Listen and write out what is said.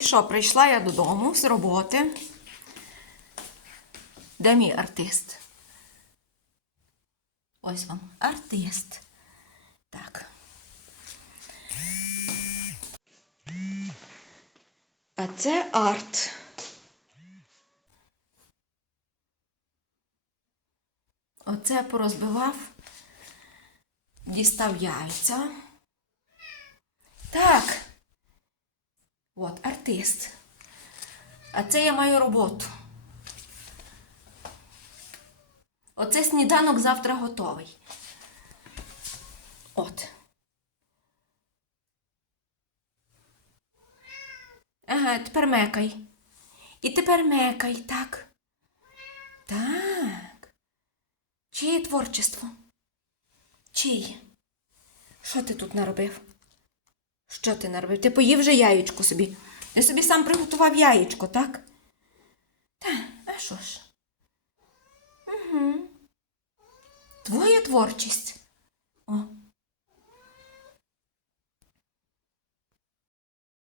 Що, прийшла я додому з роботи. Де мій артист? Ось вам артист. Так. А це арт. Оце порозбивав, дістав яйця. Так. Артист. А це я маю роботу. Оце сніданок завтра готовий. От. Ага, тепер мекай. І тепер мекай, так. Так. Чиє творчество? Чиє? Що ти тут наробив? Що ти наробив? Ти поїв вже яєчко собі. Ти собі сам приготував яєчко, так? Та, а що ж? Угу. Твоя творчість.